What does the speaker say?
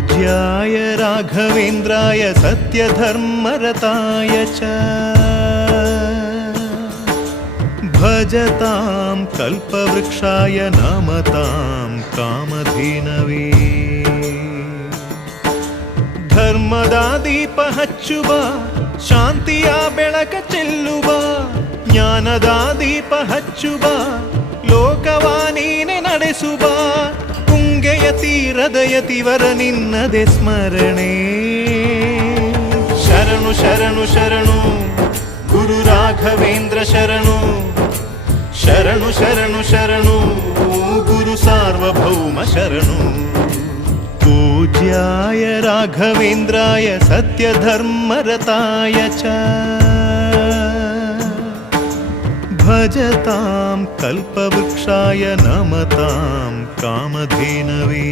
पूज्याय राघवेन्द्राय सत्यधर्मरताय च भजतां कल्पवृक्षाय नमतां कामधेनवे ಧರ್ಮದ ದೀಪ ಹಚ್ಚುವ ಶಾಂತಿಯ ಬೆಳಕ ಚೆಲ್ಲುವ ಜ್ಞಾನದ ದೀಪ ಹಚ್ಚುವ ಲೋಕವ ನೀನೆ ನಡೆಸುವ ತುಂಗೆಯ ತೀರದ ಯತಿವರ ನಿನ್ನದೆ ಸ್ಮರಣೆ ಶರಣು ಶರಣು ಶರಣು ಗುರು ರಾಘವೇಂದ್ರ ಶರಣು ಶರಣು ಶರಣು ಶರಣು ಗುರು ಸಾರ್ವಭೌಮ ಶರಣು पूज्याय राघवेन्द्राय सत्यधर्मरताय च भजतां कल्पवृक्षाय नमतां कामधेनवे